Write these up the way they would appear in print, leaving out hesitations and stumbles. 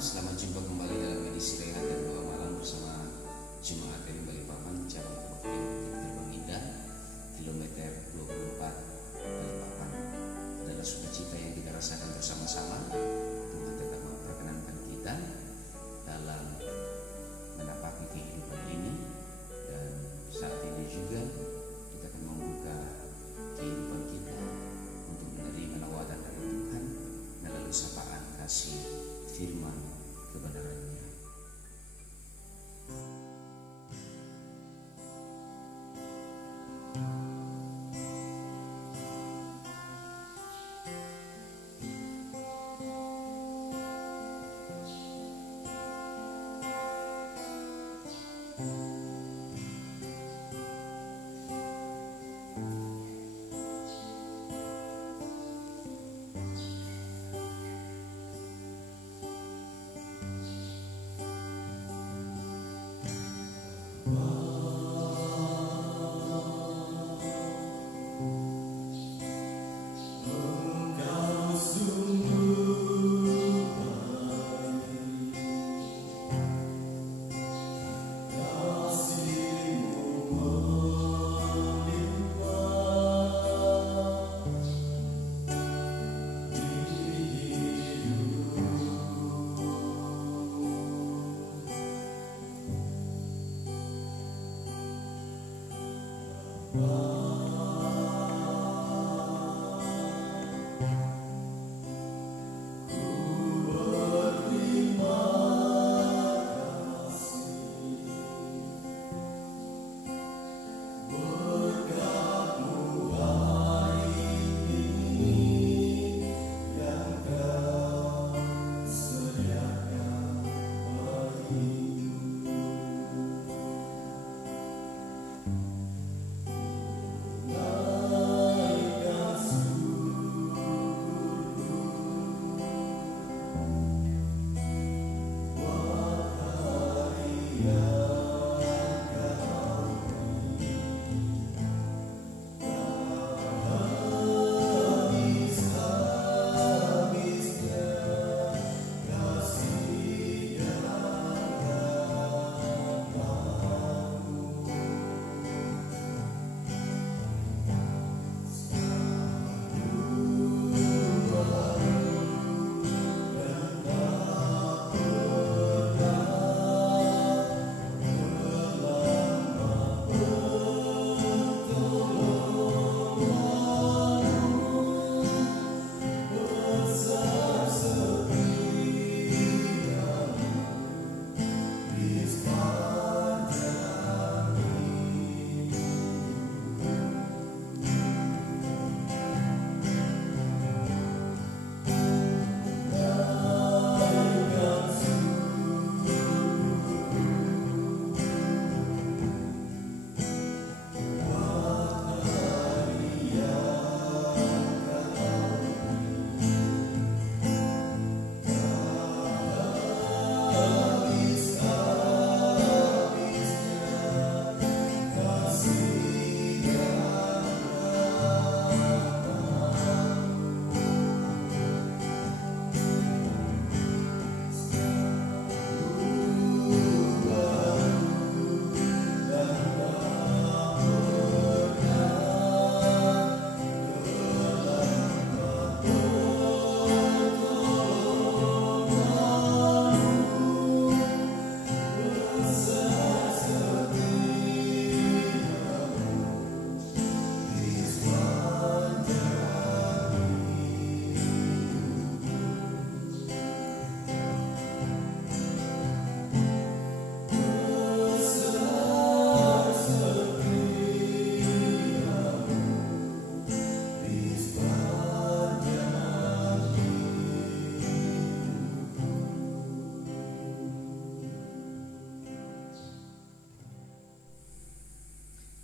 Selamat jumpa kembali dalam edisi Rehat dan Doa Malam bersama Jemaat dari Balikpapan, cabang Kabupaten Terbang Indah, kilometer 24 Balikpapan. Adalah sukacita yang kita rasakan bersama-sama. Tuhan tetap memperkenankan kita dalam menapaki kehidupan ini, dan saat ini juga kita akan membuka kehidupan kita untuk menerima lawatan dari Tuhan melalui sapaan kasih firman kebenarannya.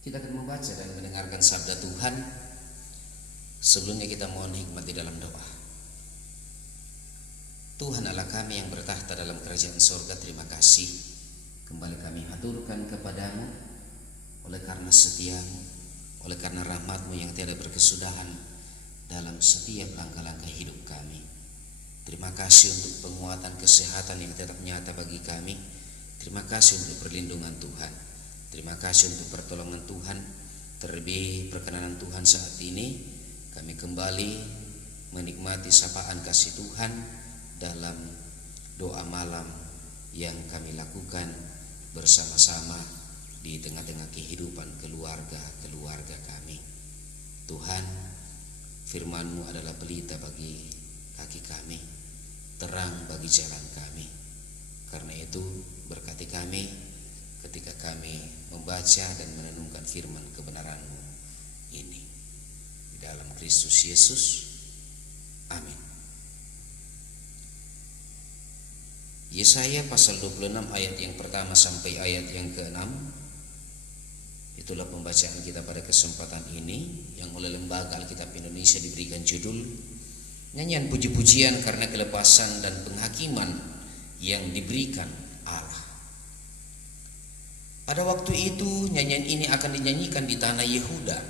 Kita akan membaca dan mendengarkan sabda Tuhan. Sebelumnya kita mohon hikmat di dalam doa. Tuhan Allah kami yang bertahta dalam kerajaan surga, terima kasih kembali kami haturkan kepadamu oleh karena setiamu, oleh karena rahmatmu yang tiada berkesudahan dalam setiap langkah-langkah hidup kami. Terima kasih untuk penguatan kesehatan yang tetap nyata bagi kami. Terima kasih untuk perlindungan Tuhan. Terima kasih untuk pertolongan Tuhan. Terlebih perkenanan Tuhan saat ini, kami kembali menikmati sapaan kasih Tuhan dalam doa malam yang kami lakukan bersama-sama di tengah-tengah kehidupan keluarga kami. Tuhan, firman-Mu adalah pelita bagi kaki kami, terang bagi jalan kami. Karena itu berkati kami ketika kami membaca dan merenungkan firman kebenaran-Mu ini. Di dalam Kristus Yesus, amin. Yesaya pasal 26 ayat yang pertama sampai ayat yang ke-6. Itulah pembacaan kita pada kesempatan ini, yang oleh Lembaga Alkitab Indonesia diberikan judul Nyanyian Puji-pujian karena kelepasan dan penghakiman yang diberikan Allah. Pada waktu itu nyanyian ini akan dinyanyikan di tanah Yehuda.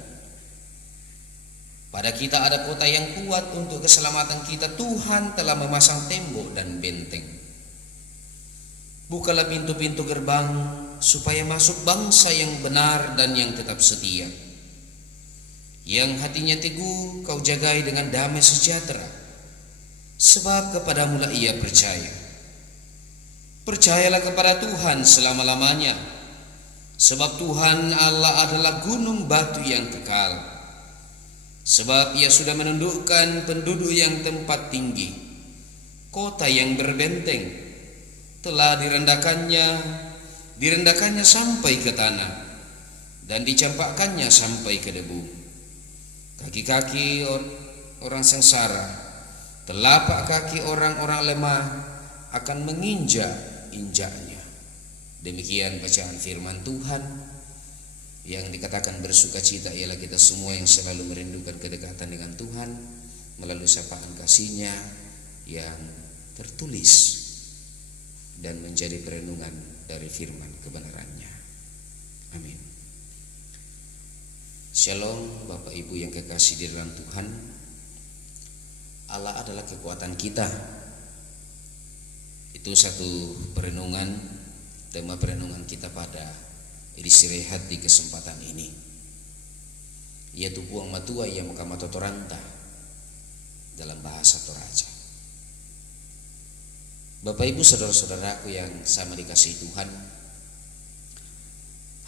Pada kita ada kota yang kuat untuk keselamatan kita. Tuhan telah memasang tembok dan benteng. Bukalah pintu-pintu gerbang supaya masuk bangsa yang benar dan yang tetap setia. Yang hatinya teguh kau jagai dengan damai sejahtera, sebab kepadamu-lah ia percaya. Percayalah kepada Tuhan selama-lamanya, sebab Tuhan Allah adalah gunung batu yang kekal. Sebab ia sudah menundukkan penduduk yang tempat tinggi. Kota yang berbenteng telah direndahkannya sampai ke tanah, dan dicampakkannya sampai ke debu. Kaki-kaki orang sengsara, telapak kaki orang-orang lemah akan menginjak-injaknya. Demikian bacaan firman Tuhan. Yang dikatakan bersukacita ialah kita semua yang selalu merindukan kedekatan dengan Tuhan melalui sapaan kasih-Nya yang tertulis dan menjadi perenungan dari firman kebenaran-Nya. Amin. Shalom Bapak Ibu yang kekasih di dalam Tuhan. Allah adalah kekuatan kita. Itu satu perenungan, tema perenungan kita pada edisi rehat di kesempatan ini, yaitu puang matua yang makama totoranta dalam bahasa Toraja. Bapak Ibu saudara-saudaraku yang sama dikasihi Tuhan,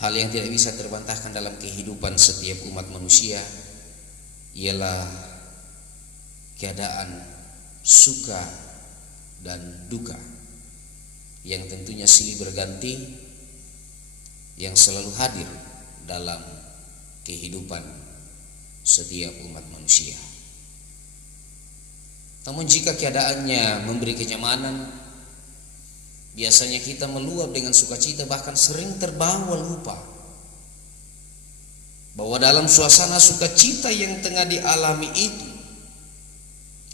hal yang tidak bisa terbantahkan dalam kehidupan setiap umat manusia ialah keadaan suka dan duka yang tentunya silih berganti, yang selalu hadir dalam kehidupan setiap umat manusia. Namun jika keadaannya memberi kenyamanan, biasanya kita meluap dengan sukacita, bahkan sering terbawa lupa bahwa dalam suasana sukacita yang tengah dialami itu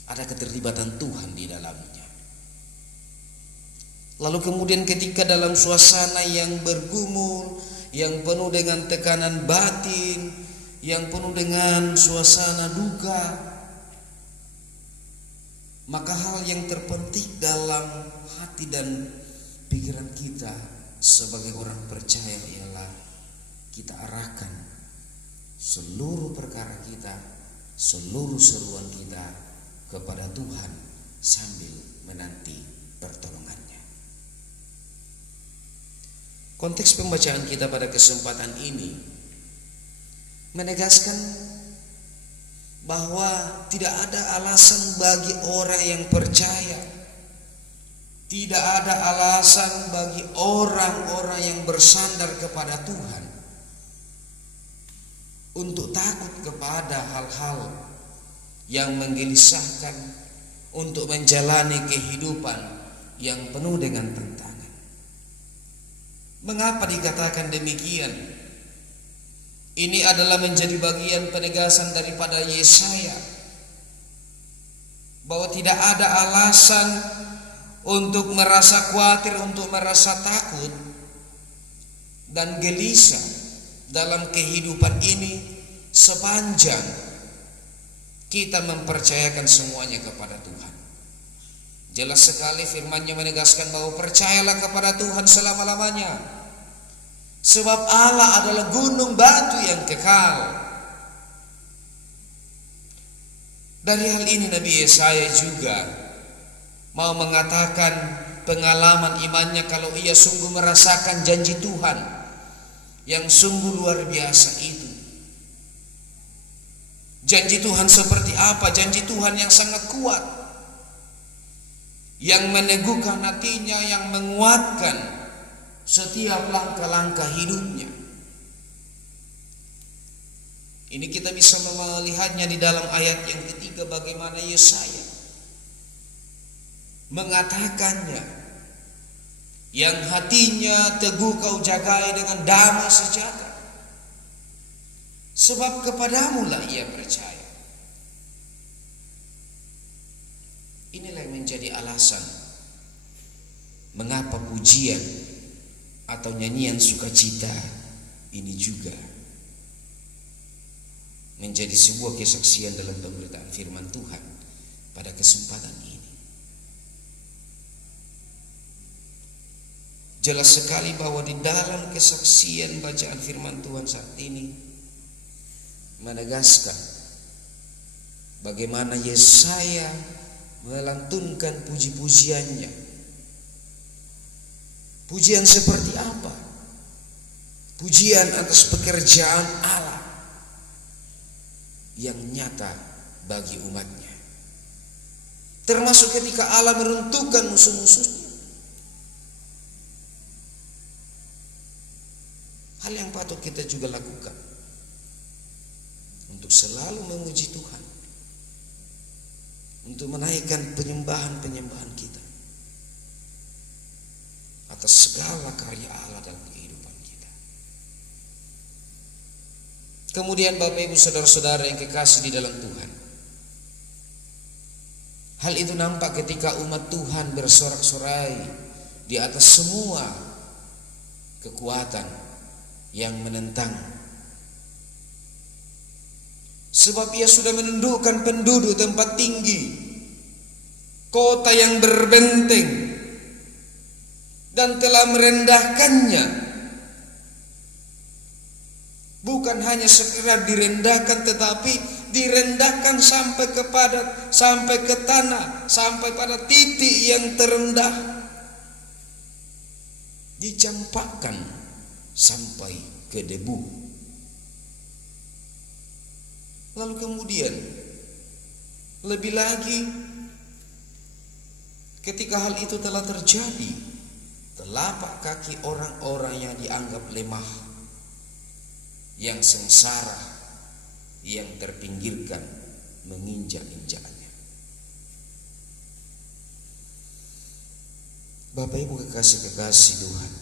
ada keterlibatan Tuhan di dalamnya. Lalu kemudian ketika dalam suasana yang bergumul, yang penuh dengan tekanan batin, yang penuh dengan suasana duka, maka hal yang terpenting dalam hati dan pikiran kita sebagai orang percaya ialah kita arahkan seluruh perkara kita, seluruh seruan kita kepada Tuhan sambil menanti pertolongannya. Konteks pembacaan kita pada kesempatan ini menegaskan bahwa tidak ada alasan bagi orang yang percaya, tidak ada alasan bagi orang-orang yang bersandar kepada Tuhan untuk takut kepada hal-hal yang menggelisahkan, untuk menjalani kehidupan yang penuh dengan tantangan. Mengapa dikatakan demikian? Ini adalah menjadi bagian penegasan daripada Yesaya bahwa tidak ada alasan untuk merasa khawatir, untuk merasa takut dan gelisah dalam kehidupan ini sepanjang kita mempercayakan semuanya kepada Tuhan. Jelas sekali firman-Nya menegaskan bahwa percayalah kepada Tuhan selama-lamanya. Sebab Allah adalah gunung batu yang kekal. Dari hal ini Nabi Yesaya juga mau mengatakan pengalaman imannya kalau ia sungguh merasakan janji Tuhan yang sungguh luar biasa itu. Janji Tuhan seperti apa? Janji Tuhan yang sangat kuat, yang meneguhkan hatinya, yang menguatkan setiap langkah-langkah hidupnya. Ini kita bisa melihatnya di dalam ayat yang ketiga, bagaimana Yesaya mengatakannya, yang hatinya teguh kau jagai dengan damai sejahtera, sebab kepadamu lah ia percaya. Inilah yang menjadi alasan mengapa pujian atau nyanyian sukacita ini juga menjadi sebuah kesaksian dalam pemberitaan firman Tuhan pada kesempatan ini. Jelas sekali bahwa di dalam kesaksian bacaan firman Tuhan saat ini menegaskan bagaimana Yesaya melantunkan puji-pujiannya. Pujian seperti apa? Pujian atas pekerjaan Allah yang nyata bagi umatnya, termasuk ketika Allah meruntuhkan musuh-musuhnya. Hal yang patut kita juga lakukan untuk selalu memuji Tuhan, untuk menaikkan penyembahan-penyembahan kita atas segala karya Allah dalam kehidupan kita. Kemudian Bapak Ibu saudara-saudara yang kekasih di dalam Tuhan, hal itu nampak ketika umat Tuhan bersorak-sorai di atas semua kekuatan yang menentang. Sebab ia sudah menundukkan penduduk tempat tinggi, kota yang berbenteng, dan telah merendahkannya. Bukan hanya sekedar direndahkan, tetapi direndahkan sampai ke tanah, sampai pada titik yang terendah, dicampakkan sampai ke debu. Lalu kemudian lebih lagi, ketika hal itu telah terjadi, telapak kaki orang-orang yang dianggap lemah, yang sengsara, yang terpinggirkan, menginjak-injaknya. Bapak Ibu kekasih-kekasih Tuhan,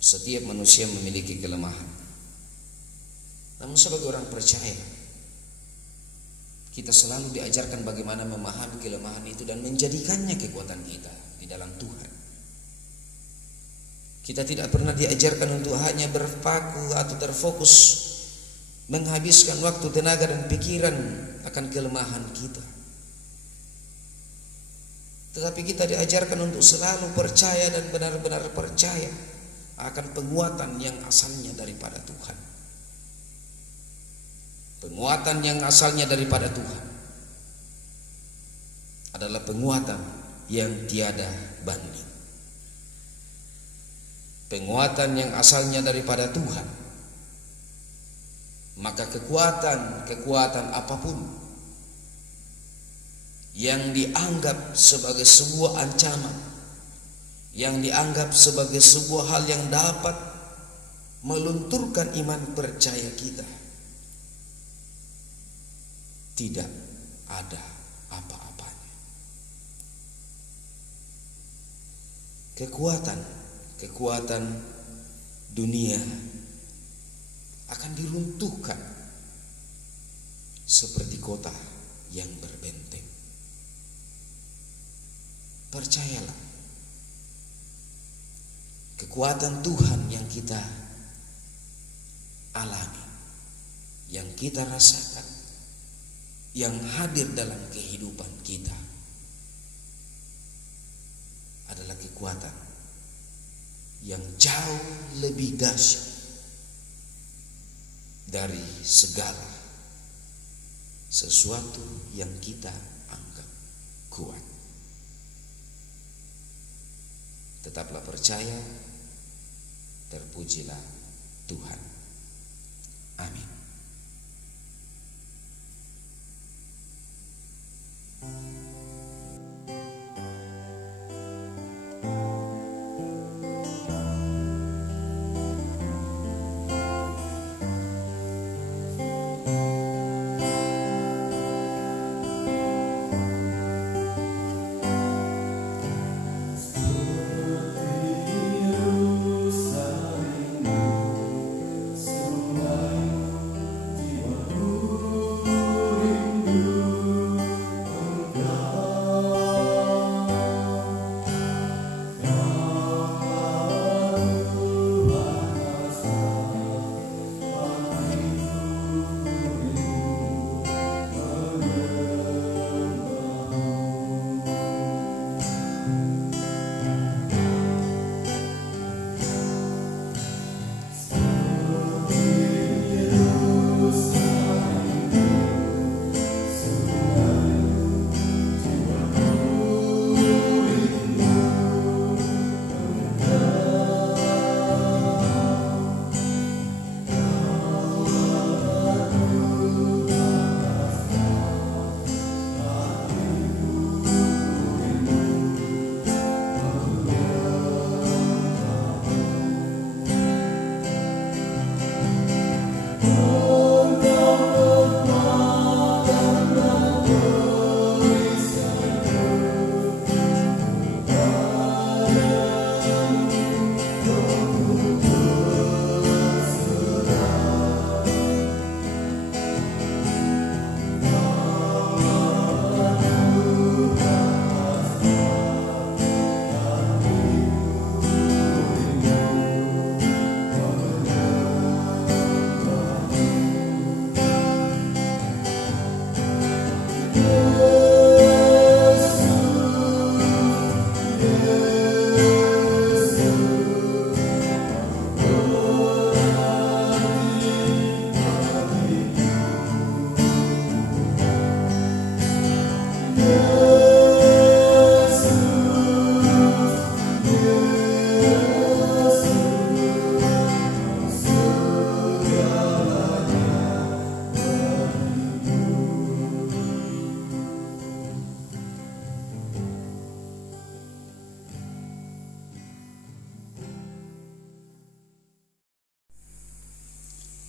setiap manusia memiliki kelemahan. Namun sebagai orang percaya, kita selalu diajarkan bagaimana memahami kelemahan itu dan menjadikannya kekuatan kita di dalam Tuhan. Kita tidak pernah diajarkan untuk hanya berpaku atau terfokus menghabiskan waktu, tenaga, dan pikiran akan kelemahan kita. Tetapi kita diajarkan untuk selalu percaya dan benar-benar percaya akan penguatan yang asalnya daripada Tuhan. Penguatan yang asalnya daripada Tuhan adalah penguatan yang tiada banding. Penguatan yang asalnya daripada Tuhan, maka kekuatan apapun yang dianggap sebagai sebuah ancaman, yang dianggap sebagai sebuah hal yang dapat melunturkan iman percaya kita, tidak ada apa-apanya. Kekuatan dunia akan diruntuhkan seperti kota yang berbenteng. Percayalah, kekuatan Tuhan yang kita alami, yang kita rasakan, yang hadir dalam kehidupan kita, adalah kekuatan yang jauh lebih dahsyat dari segala sesuatu yang kita anggap kuat. Tetaplah percaya, terpujilah Tuhan. Amin.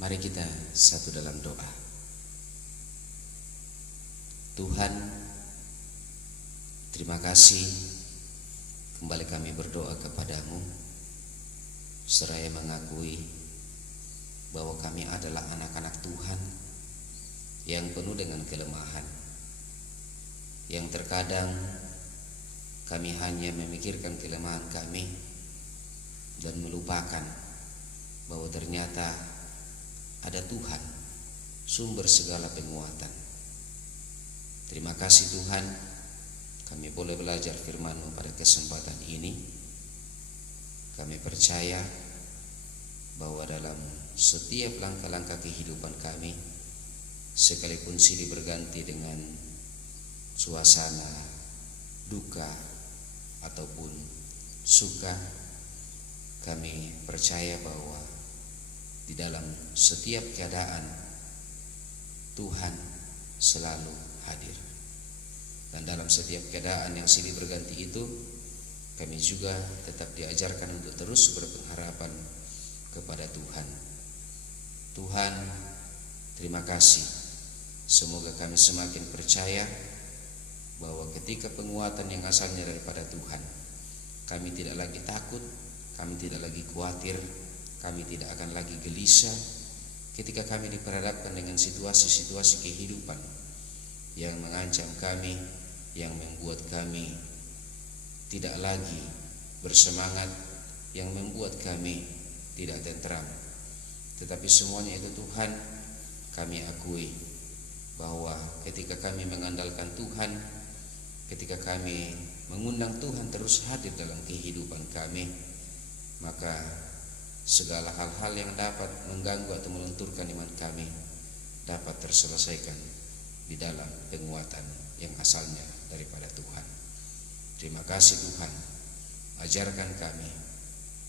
Mari kita satu dalam doa. Tuhan, terima kasih kembali kami berdoa kepadamu, seraya mengakui bahwa kami adalah anak-anak Tuhan yang penuh dengan kelemahan, yang terkadang kami hanya memikirkan kelemahan kami dan melupakan bahwa ternyata ada Tuhan, sumber segala penguatan. Terima kasih Tuhan, kami boleh belajar firman-Mu pada kesempatan ini. Kami percaya bahwa dalam setiap langkah-langkah kehidupan kami, sekalipun silih berganti dengan suasana duka ataupun suka, kami percaya bahwa di dalam setiap keadaan Tuhan selalu hadir. Dan dalam setiap keadaan yang silih berganti itu, kami juga tetap diajarkan untuk terus berpengharapan kepada Tuhan. Tuhan, terima kasih. Semoga kami semakin percaya bahwa ketika penguatan yang asalnya daripada Tuhan, kami tidak lagi takut, kami tidak lagi khawatir, kami tidak akan lagi gelisah ketika kami diperhadapkan dengan situasi-situasi kehidupan yang mengancam kami, yang membuat kami tidak lagi bersemangat, yang membuat kami tidak tentram. Tetapi semuanya itu Tuhan, kami akui bahwa ketika kami mengandalkan Tuhan, ketika kami mengundang Tuhan terus hadir dalam kehidupan kami, maka segala hal-hal yang dapat mengganggu atau melunturkan iman kami dapat terselesaikan di dalam penguatan yang asalnya daripada Tuhan. Terima kasih Tuhan, ajarkan kami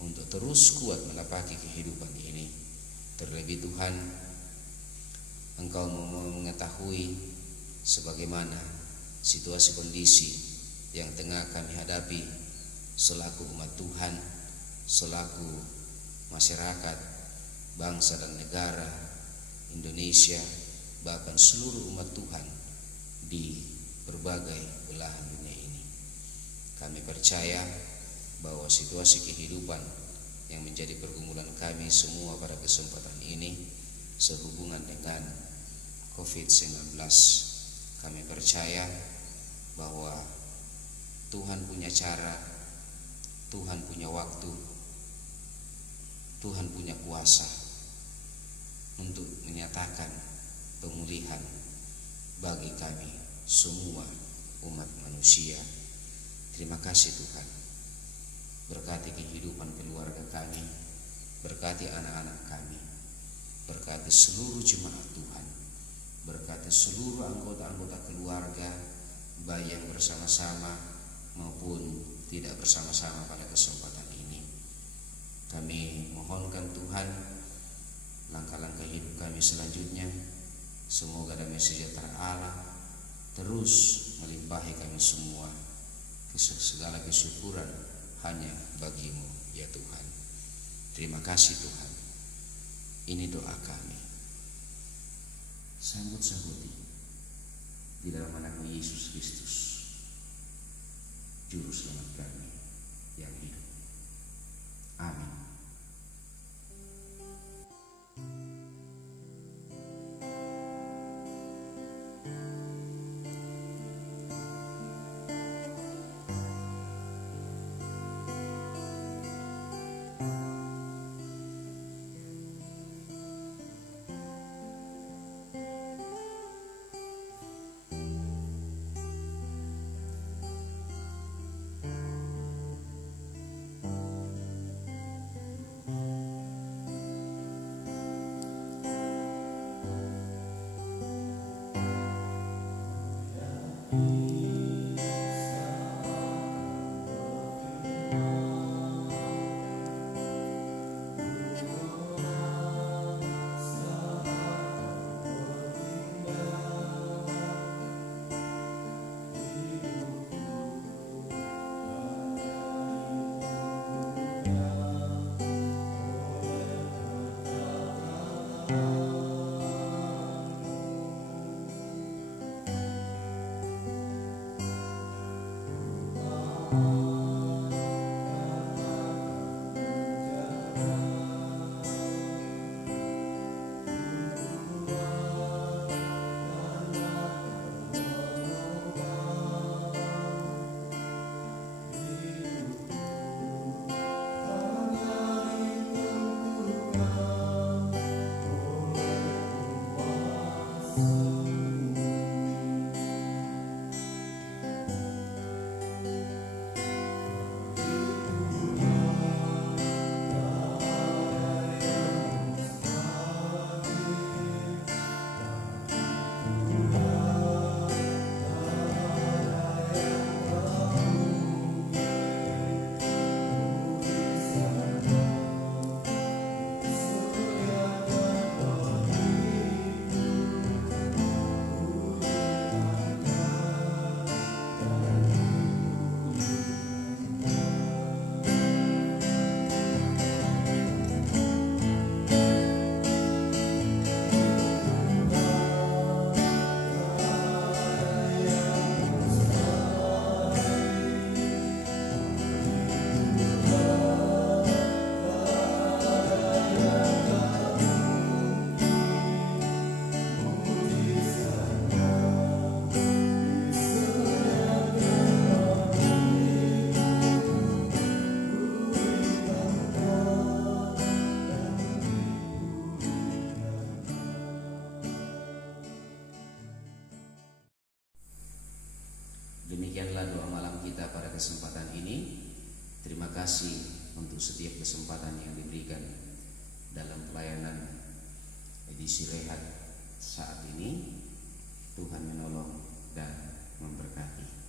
untuk terus kuat menapaki kehidupan ini. Terlebih Tuhan, Engkau mengetahui sebagaimana situasi kondisi yang tengah kami hadapi selaku umat Tuhan, selaku masyarakat, bangsa dan negara Indonesia, bahkan seluruh umat Tuhan di berbagai belahan dunia ini. Kami percaya bahwa situasi kehidupan yang menjadi pergumulan kami semua pada kesempatan ini sehubungan dengan COVID-19, kami percaya bahwa Tuhan punya cara, Tuhan punya waktu, Tuhan punya kuasa untuk menyatakan pemulihan bagi kami semua umat manusia. Terima kasih Tuhan. Berkati kehidupan keluarga kami, berkati anak-anak kami, berkati seluruh jemaat Tuhan, berkati seluruh anggota-anggota keluarga, baik yang bersama-sama maupun tidak bersama-sama pada kesempatan ini. Kami mohonkan Tuhan, langkah-langkah hidup kami selanjutnya, semoga damai sejahtera Allah terus melimpahi kami semua. Segala kesyukuran hanya bagi-Mu ya Tuhan. Terima kasih Tuhan. Ini doa kami. Sambut sahuti di dalam nama Yesus Kristus, Juru Selamat kami yang hidup. Amin. Demikianlah doa malam kita kita pada kesempatan ini. Terima kasih untuk setiap kesempatan yang diberikan dalam pelayanan edisi rehat saat ini. Tuhan menolong dan memberkati.